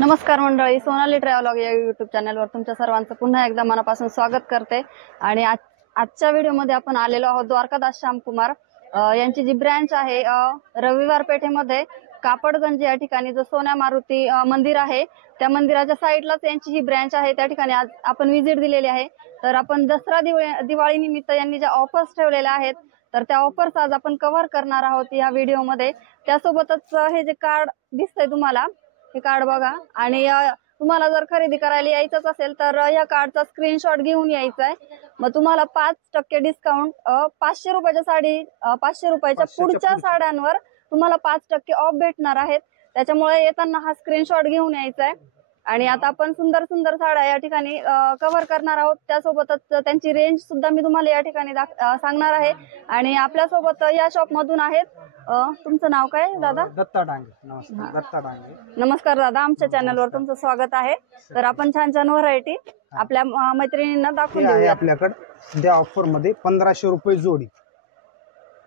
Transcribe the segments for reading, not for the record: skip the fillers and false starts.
नमस्कार मंडळी, सोनाली ट्रॅव्हलॉग या युट्यूब चॅनलवर तुमच्या सर्वांचं पुन्हा एकदा मनापासून स्वागत करते। आणि आजच्या व्हिडिओमध्ये आपण आलेलो आहोत द्वारकादास श्यामकुमार यांची जी ब्रँच आहे रविवार पेठेमध्ये कापडगंज या ठिकाणी जो सोन्या मारुती मंदिर आहे त्या मंदिराच्या साईडलाच यांची ही ब्रँच आहे। त्या ठिकाणी आज आपण व्हिजिट दिलेली आहे। तर आपण दसरा दिवाळी निमित्त यांनी ज्या ऑफर्स ठेवलेल्या आहेत तर त्या ऑफर्स आज आपण कव्हर करणार आहोत या व्हिडिओमध्ये। त्यासोबतच हे जे कार्ड दिसतंय तुम्हाला, हे कार्ड बघा आणि तुम्हाला जर खरेदी करायला यायचंच असेल तर या कार्डचा स्क्रीनशॉट घेऊन यायचा आहे। मग तुम्हाला 5% डिस्काउंट 500 रुपयाच्या साडी 500 रुपयाच्या पुढच्या साड्यांवर तुम्हाला 5% ऑफ भेटणार आहेत। त्याच्यामुळे येताना हा स्क्रीनशॉट घेऊन यायचा आहे। आणि आता आपण सुंदर सुंदर साड्या या ठिकाणी कव्हर करणार आहोत। त्यासोबतच त्यांची रेंज सुद्धा मी तुम्हाला या ठिकाणी सांगणार आहे। आणि आपल्यासोबत या शॉप मधून आहेत, तुमचं नाव काय दादा? दत्ता डांगे। नमस्कार दत्ता डांगे। नमस्कार दादा, आमच्या चॅनलवर तुमचं स्वागत आहे। तर आपण छान छान व्हरायटी आपल्या मैत्रिणींना दाखवून देऊया। आपल्याकडे त्या ऑफर मध्ये 1500 रुपये जोडी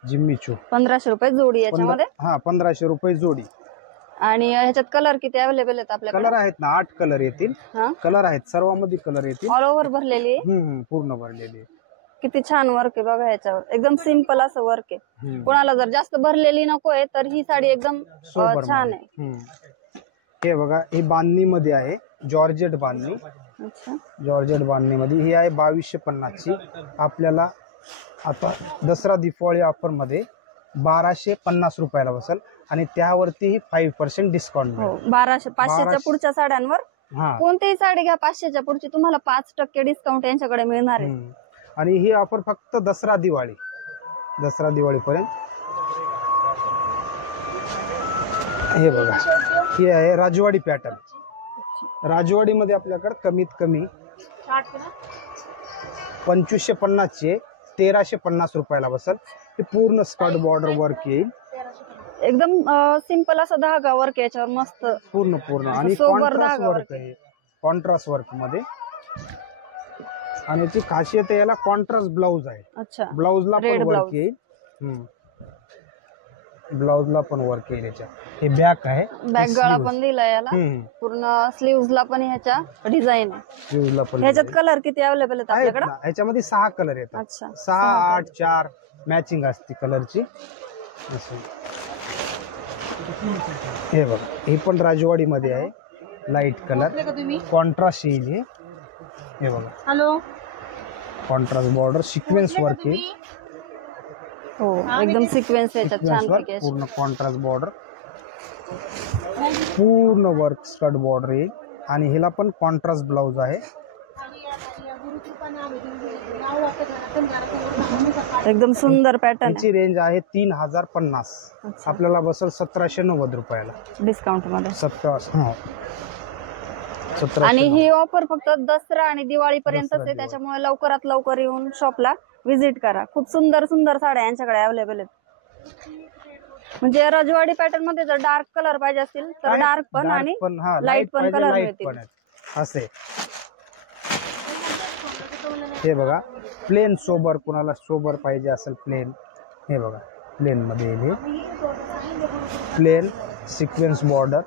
जिम्मीचू 1500 रुपये जोडी याच्यामध्ये। 1500 रुपये जोडी। आणि ह्याच्यात कलर किती अवेलेबल आहेत आपल्याकडे? कलर आहेत ना 8 कलर येतील। कलर आहेत सर्वांमध्ये कलर येतील। ऑल ओव्हर भरलेली पूर्ण भरलेली। किती छान वर्क आहे बघा ह्याच्यावर, एकदम सिंपल असं वर्क आहे। कोणाला जर जास्त भरलेली नकोय तर ही साडी एकदम छान आहे। हे बघा, ही बांधणी मध्ये आहे, जॉर्जेट बांधणी। अच्छा, जॉर्जेट बांधणी मध्ये ही आहे 2250 ची। आपल्याला आता दसरा दिवाळी ऑफर मध्ये 1250 रुपयाला बसेल आणि त्यावरती 5% डिस्काउंट। 1200 500च्या पुढच्या साड्यांवर कोणतीही साडी घ्या 500च्या पुढची तुम्हाला 5% डिस्काउंट यांच्याकडे मिळणार आहे। आणि ही ऑफर फक्त दसरा दिवाळी पर्यंत। हे बघा, ही आहे राजवाडी पॅटर्न। राजवाडी मध्ये आपल्याकडे कमीत कमी 2550 ची 1350 रुपयाला बसेल। हे पूर्ण स्कर्ट बॉर्डर वर्क येईल, एकदम सिंपल असं धागा वर्क याच्यावर मस्त पूर्ण आणि कॉन्ट्रास्ट वर्क आहे, कॉन्ट्रास्ट वर्क मध्ये। आणि याची खासियत आहे, याला कॉन्ट्रास्ट ब्लाउज आहे। अच्छा, ब्लाउजला पण वर्क येईल। ब्लाउजला पण वर्क येईल याच्या। हे बॅक आहे, बॅक गळा पण दिलाय याला, पूर्ण स्लीव्हजला पण ह्याच्या डिझाईन आहे। स्लीव्हजला पण ह्याच्यात कलर किती अवेलेबल आहेत आपल्याकडे? ह्याच्यामध्ये 6 कलर येतात। अच्छा, 6 8 4 मॅचिंग असते कलरची। हे बघा, ही पण राजवाडी मध्ये आहे, लाईट कलर कॉन्ट्रास्ट येईल। हे बघा, hello, contrast border sequence work येईल। हो, एकदम सिक्वेन्स याच्यात छान पैकी पूर्ण कॉन्ट्रास्ट बॉर्डर, पूर्ण वर्क स्कर्ट बॉर्डर येईल। आणि हिला पण कॉन्ट्रास्ट ब्लाउज आहे। एकदम सुंदर पॅटर्न। याची रेंज आहे 3050, आपल्याला बसेल 1790 रुपयाला डिस्काउंट मध्ये। 17। आणि ही ऑफर फक्त दसरा आणि दिवाळी पर्यंतच आहे, त्याच्यामुळे लवकरात लवकर येऊन शॉपला व्हिजिट करा। खूप सुंदर सुंदर साड्या यांच्याकडे अवेलेबल आहेत। म्हणजे राजवाडी पॅटर्न मध्ये जर डार्क कलर पाहिजे असतील तर डार्क पण आणि लाईट पण कलर मिळतील असे। हे बघा, प्लेन सोबर, कुणाला सोबर पाहिजे असेल प्लेन, हे बघा प्लेन मध्ये येईल। प्लेन सिक्वेन्स बॉर्डर,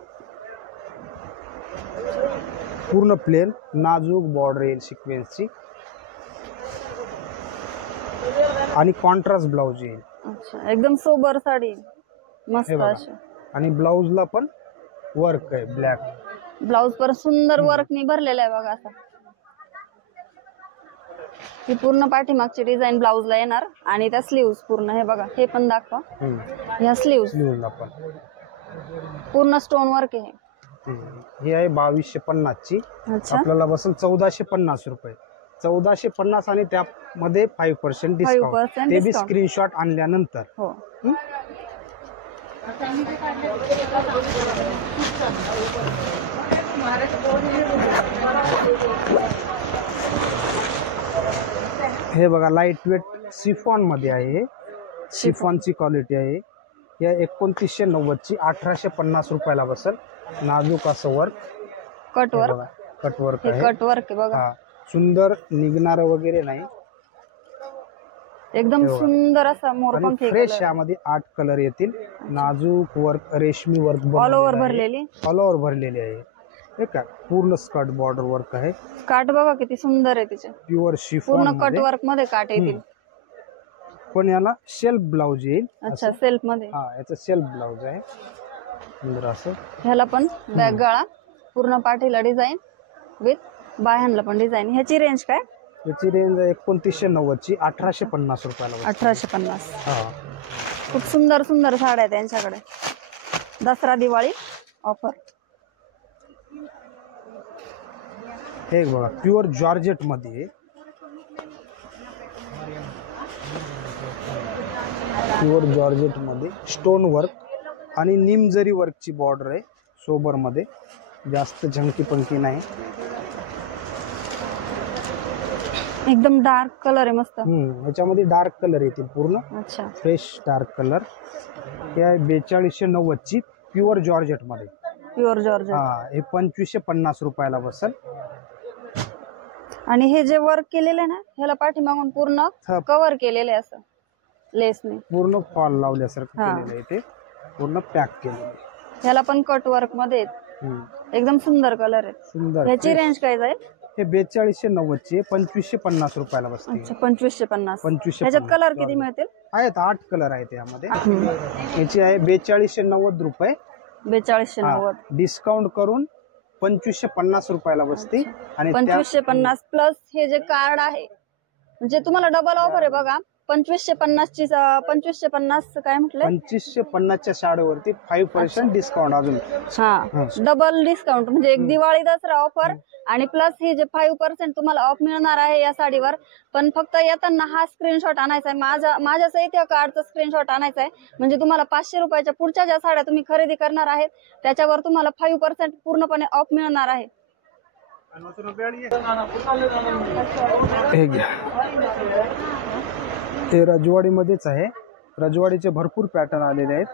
पूर्ण प्लेन, नाजूक बॉर्डर येईल सिक्वेन्सची आणि कॉन्ट्रास्ट ब्लाउज येईल। अच्छा, एकदम सोबर साडी मस्त अशी। आणि ब्लाउजला पण वर्क आहे, ब्लॅक ब्लाउज पर सुंदर वर्क नी भरलेला आहे बघा असा। ही पूर्ण पाठीमागची डिझाईन ब्लाउजला येणार आणि त्या स्लीव्स पूर्ण, हे बघा हे पण दाखवा, ह्या स्लीव्सला पण पूर्ण स्टोन वर्क आहे। ही आहे 2250 ची, आपल्याला बसेल 1450 रुपये। 1450 आणि त्यामध्ये 5% डिस्काउंट, ते बी स्क्रीनशॉट आणल्यानंतर। हो, हे बघा, लाईट वेट शिफॉन मध्ये आहे, शिफॉनची क्वालिटी आहे। या 2990 ची 1850 रुपयाला बसेल। नाजूक असं वर्क, कट वर्क आहे, कट वर्क आहे बघा, सुंदर निघणार वगैरे नाही, एकदम सुंदर असा मोरपंख फ्रेश। यामध्ये 8 कलर येतील। नाजूक वर्क, रेशमी वर्क, ऑल ओव्हर भरलेली आहे। हे काय पूर्ण स्कर्ट बॉर्डर वर्क आहे, काठ बघा किती सुंदर आहे तिचे, प्युअर शिफॉन पूर्ण कट वर्क मध्ये काठ येतील. पण याला सेल्फ ब्लाउज येईल. अच्छा, सेल्फ मध्ये. हा, याचं सेल्फ ब्लाउज आहे सुंदर असं. ह्याला पण बॅक गळा, पूर्ण पाठीला डिझाईन विथ बाह्यांना पण डिझाईन. ह्याची रेंज काय? याची रेंज 2990 ची, 1850 रुपयाला बसते. 1850. हा, खूप सुंदर सुंदर साड्या आहेत त्यांच्याकडे. दसरा दिवाळी ऑफर. हे बघा प्युअर जॉर्जेट मध्ये आहे. प्युअर जॉर्जेट मध्ये स्टोन वर्क आणि निमजरी वर्कची बॉर्डर आहे सोबर मध्ये, जास्त झंकी पंकी नाही. एकदम डार्क कलर आहे मस्त. याच्यामध्ये डार्क कलर येतील पूर्ण. अच्छा, फ्रेश डार्क कलर. हे आहे 4290 ची, प्युअर जॉर्जेट मध्ये. Pure georgette. हा, हे 2550 रुपयाला बसेल. आणि हे जे वर्क केलेलं आहे ना, ह्याला पाठीमागून पूर्ण कव्हर केलेलं आहे असं लेसने, पूर्ण फॉल लावल्यासारखं केलेलं आहे ते, पूर्ण पॅक केलेलं आहे. ह्याला पण कट वर्क मध्ये आहेत. एकदम सुंदर कलर आहे. सुंदर. ह्याची रेंज काय जाईल? हे 4290 ची, 2550 रुपयाला बसते. अच्छा, 2550. 2550. ह्याच्यात कलर किती मिळतील? आहेत 8 कलर आहेत यामध्ये. याची आहे 4290 रुपये. 4290. डिस्काउंट करून 2550 रुपयाला बसते. आणि 2550 प्लस हे जे कार्ड आहे, म्हणजे तुम्हाला डबल ऑफर आहे बघा. 2550 ची 2550 काय म्हटलं? 2550च्या साडीवरती 5% डिस्काउंट अजून. हा, डबल डिस्काउंट म्हणजे एक दिवाळी दसरा ऑफर आणि प्लस हे जे 5% तुम्हाला ऑफ मिळणार आहे या साडीवर. पण फक्त येताना हा स्क्रीनशॉट आणायचा आहे, माझ्या सहित या कार्डचा स्क्रीनशॉट आणायचा आहे. म्हणजे तुम्हाला 500 रुपयाच्या पुढच्या ज्या साड्या तुम्ही खरेदी करणार आहेत त्याच्यावर तुम्हाला 5% पूर्णपणे ऑफ मिळणार आहे. हे घ्या, ते रजवाडी मध्येच आहे. रजवाडीचे भरपूर पॅटर्न आलेले आहेत.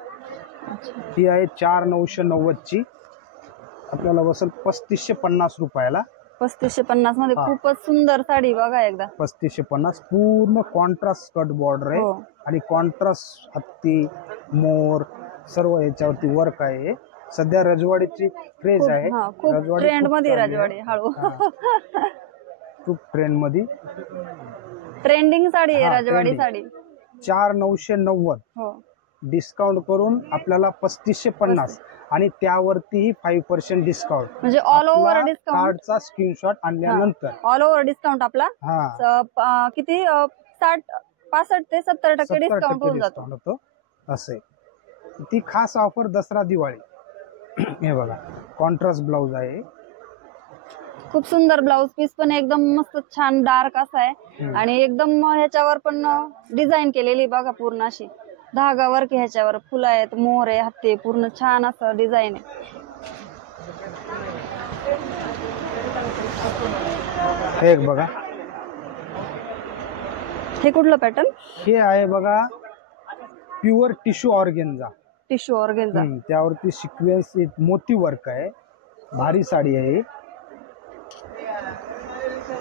ही आहे 4990 ची, आपल्याला बसेल 3550 रुपयाला. 3550 मध्ये खूपच सुंदर साडी बघा एकदा. 3550. पूर्ण कॉन्ट्रास्ट स्कर्ट बॉर्डर आहे आणि कॉन्ट्रास्ट हत्ती मोर सर्व याच्यावरती वर्क आहे. सध्या रजवाडीची क्रेज आहे. खूप ट्रेंड मध्ये रजवाडी. हळू खूप ट्रेंड मध्ये ट्रेंडिंग साडी आहे रजवाडी साडी. 4990. हो, डिस्काउंट करून आपल्याला 3550 आणि त्यावरतीही 5% डिस्काउंट. म्हणजे ऑल ओव्हर डिस्काउंट. कार्डचा स्क्रीनशॉट आणल्यानंतर ऑल ओव्हर डिस्काउंट आपला किती 65 ते 70% डिस्काउंट होऊन जातो. असे ती खास ऑफर दसरा दिवाळी. हे बघा कॉन्ट्रास्ट ब्लाउज आहे. खूप सुंदर ब्लाउज पीस पण एकदम मस्त छान डार्क असा आहे आणि एकदम ह्याच्यावर पण डिझाईन केलेली बघा पूर्ण अशी धागा वर्क. ह्याच्यावर फुलं आहेत, मोर आहे, हत्ती, पूर्ण छान असं डिझाईन आहे. हे बघा, हे कुठलं पॅटर्न? हे आहे बघा pure tissue organza. Tissue organza. त्यावरती सिक्वेन्स मोती वर्क आहे. भारी साडी आहे,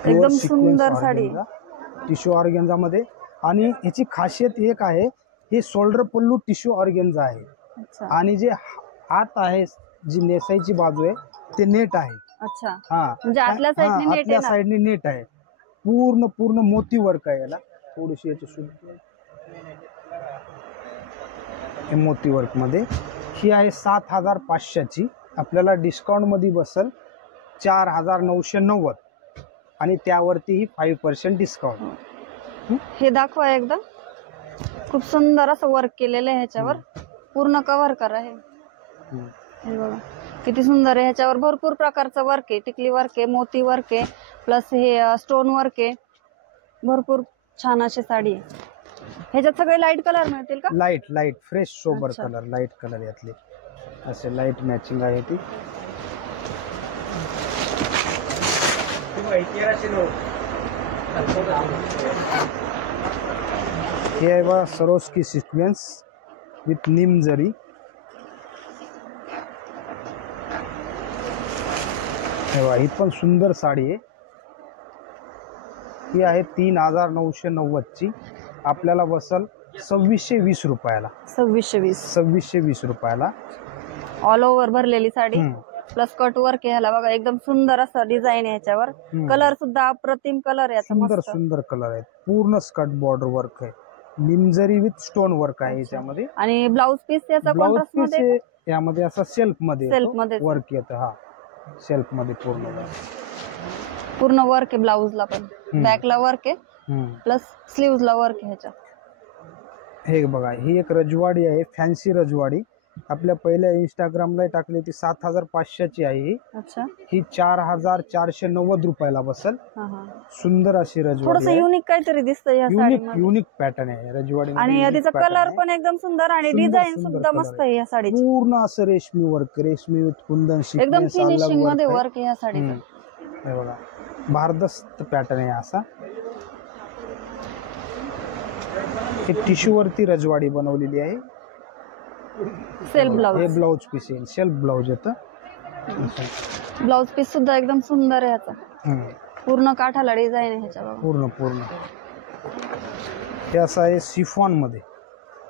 एकदम सुंदर साडी. टिश्यू ऑर्गेन्झा मध्ये. आणि ह्याची खासियत एक आहे, हे शोल्डर पल्लू टिश्यू ऑर्गेन्झा आहे आणि जे हात आहे, जी नेसायची बाजू आहे ते नेट आहे. अच्छा, हा, म्हणजे आतल्या साईडने नेट आहे. पूर्ण मोती वर्क आहे याला. थोडीशी याची मोती वर्क मध्ये. ही आहे 7500 ची, आपल्याला डिस्काउंट मध्ये बसेल 4990 आणि त्यावरतीही 5% डिस्काउंट. हे दाखवा एकदा. खूप सुंदर असं वर्क केलेलं आहे ह्याच्यावर. पूर्ण कव्हर करा. हे बघा किती सुंदर आहे. ह्याच्यावर भरपूर प्रकारचं वर्क आहे. टिकली वर्क आहे, मोती वर्क आहे, प्लस हे स्टोन वर्क आहे. भरपूर छान अशी साडी आहे. ह्याच्यात सगळे लाईट कलर मिळतील का? Light fresh sober colour, light colour यातले असे लाईट मॅचिंग आहे ती. हे आहे बघा सरोस्की सिक्वेन्स विथ निम जरी. हे बघा ही पण सुंदर साडी आहे. ही आहे 3990 ची, आपल्याला बसल 2620 रुपयाला. 2620 2620 रुपयाला. ऑल ओव्हर भरलेली साडी. प्लस कट वर्क आहे ह्याला बघा, एकदम सुंदर असं डिझाईन आहे ह्याच्यावर. कलर सुद्धा अप्रतिम कलर आहे सुंदर मस्त. सुंदर कलर आहे. पूर्ण स्कर्ट बॉर्डर वर्क आहे, निमजरी विथ स्टोन वर्क आहे याच्यामध्ये. आणि ब्लाउज पीस याचा ब्लाउज कॉन्ट्रास्ट पीस मध्ये यामध्ये असं सेल्फ मध्ये सेल्फ मध्ये वर्क येतं. हा सेल्फ मध्ये पूर्ण वर्क आहे. ब्लाउजला पण बॅकला वर्क आहे, प्लस स्लीव्ह ला वर्क आहे ह्याच्या. हे बघा, ही एक रजवाडी आहे, फॅन्सी रजवाडी. आपल्या पहिल्या इंस्टाग्रामला टाकली ती 7,500ची आहे. अच्छा, ही 4,490 रुपयाला बसल. सुंदर अशी रजवाडी थोडस आहे. युनिक काहीतरी दिसतं या साडीमध्ये. युनिक पॅटर्न आहे रजवाडी आणि तिचा कलर पण एकदम सुंदर आणि डिझाईन सुद्धा मस्त आहे या साडीची. पूर्ण असं रेशमी वर्क, रेशमी विथ कुंदन एकदम फिनिशिंग मध्ये वर्क आहे या साडीचं. हे बघा, भारदस्त पॅटर्न आहे असा. एक टिश्यू वरती रजवाडी बनवलेली आहे. सेल्फ ब्लाउज, हे ब्लाउज पीस येईल, सेल्फ ब्लाउज येतं. ब्लाउज पीस सुद्धा एकदम सुंदर आहे ह्याचा. पूर्ण काठाला डिझाईन आहे ह्याच्या बघा. पूर्ण हे असं आहे शिफॉन मध्ये,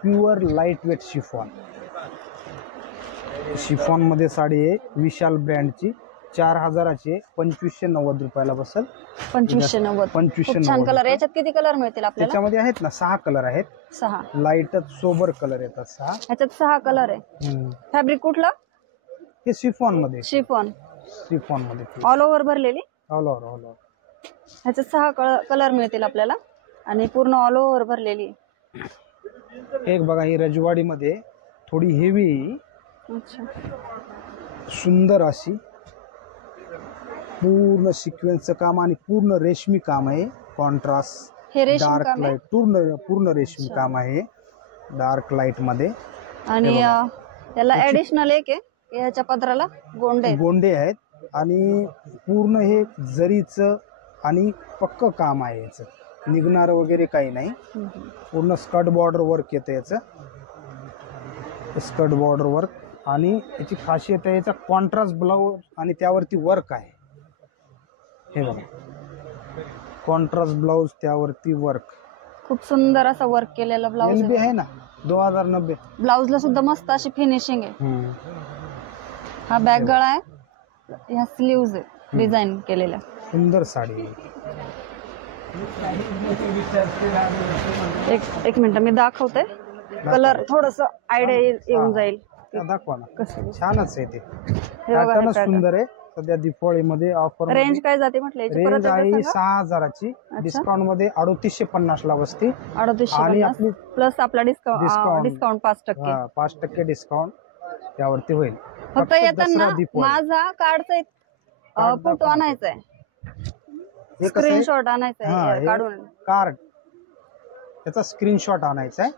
pure light weight chiffon. Chiffon मध्ये साडी आहे, विशाल ब्रँडची. 4,000ची आहे, 2,590 रुपयाला बसल. 2,590. छान कलर. याच्यात किती कलर मिळतील आपल्याला? त्याच्यामध्ये आहेत ना 6 कलर आहेत. 6 लाईटच सोबर कलर येतात 6. ह्याच्यात 6 कलर आहे. फॅब्रिक कुठलं? हे शिफॉन मध्ये. शिफॉन मध्ये ऑल ओव्हर भरलेली. ऑल ओव्हर ह्याच्यात 6 कलर मिळतील आपल्याला आणि पूर्ण ऑल ओव्हर भरलेली. एक बघा, ही रजवाडी मध्ये थोडी हेवी. अच्छा, सुंदर अशी पूर्ण सिक्वेन्सचं काम आणि पूर्ण रेशमी काम आहे. कॉन्ट्रास्ट, हे रेशमी डार्क काम आहे. लाईट, पूर्ण रेशमी काम आहे डार्क लाईट मध्ये. आणि याला ऍडिशनल एक आहे, ह्याच्या पदराला गोंडे आहेत. आणि पूर्ण हे जरीचं आणि पक्क काम आहे याचं, निघणार वगैरे काही नाही. पूर्ण स्कर्ट बॉर्डर वर्क येतं याचं, स्कर्ट बॉर्डर वर्क. आणि याची खासियत आहे याचा कॉन्ट्रास्ट ब्लाउज आणि त्यावरती वर्क आहे. हे बघा, कॉन्ट्रास्ट ब्लाउज त्यावरती वर्क. खूप सुंदर असा वर्क केलेला ब्लाउज आहे ना. 2090. ब्लाउजला सुद्धा मस्त अशी फिनिशिंग आहे. हा बॅक गळा आहे, ह्या स्लीव्ज आहे डिझाईन केलेल्या. सुंदर साडी. एक मिनिट मी दाखवते. कलर थोडस आयडिया येऊन जाईल. दाखवा ना. छानच आहे ते. हे बघा, सुंदर आहे. सध्या दिवाळीमध्ये ऑफर. रेंज काय जाते म्हटलं? रेंज आहे 6,000ची. डिस्काउंट मध्ये 3,850 ला बसते. 3,850 प्लस आपला डिस्काउंट 5%. 5% डिस्काउंट त्यावरती होईल. फक्त येताना माझा कार्डचा फोटो आणायचा आहे, स्क्रीनशॉट आणायचा आहे काढून. कार्ड त्याचा स्क्रीनशॉट आणायचा आहे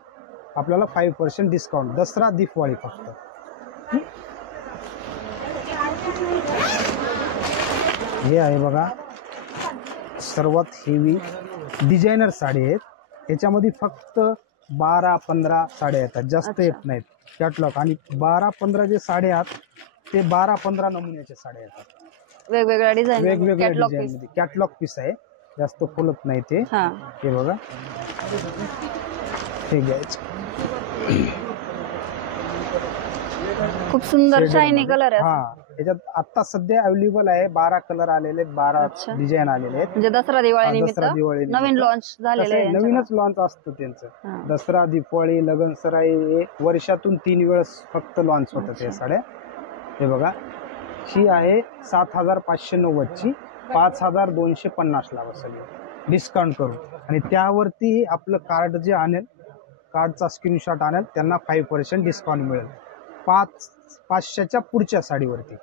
आपल्याला. 5% डिस्काउंट. दसरा दिवाळी फक्त. हे आहे बघा, सर्वात हेवी डिझायनर साडी आहेत. याच्यामध्ये फक्त 12-15 साड्या येतात, जास्त येत नाहीत कॅटलॉग. आणि 12-15 जे साड्या आहेत ते 12-15 नमुन्याच्या साड्या येतात, वेगवेगळ्या डिझाईन, वेगवेगळ्या डिझाईन मध्ये. कॅटलॉग पीस आहे, जास्त फुलत नाही ते. हे बघा, हे घ्यायचं. खूप सुंदर शायनी कलर आहे. याच्यात आता सध्या अवेलेबल आहे 12 कलर आलेले आहेत, 12 डिझाईन आलेले आहेत. म्हणजे दसरा दिवाळी निमित्त नवीन लॉन्च झालेले आहे. नवीनच लॉन्च असतं त्यांचं. दसरा, दिवाळी, लगनसराई वर्षातून 3 वेळेस फक्त लॉन्च होतात या साड्या. हे बघा, ही आहे 7,590ची. 5,250 ला बसेल डिस्काउंट करून. आणि त्यावरती आपलं कार्ड जे आणेल, कार्डचा स्क्रीनशॉट आणेल, त्यांना 5% डिस्काउंट मिळेल 500च्या पुढच्या साडीवरती.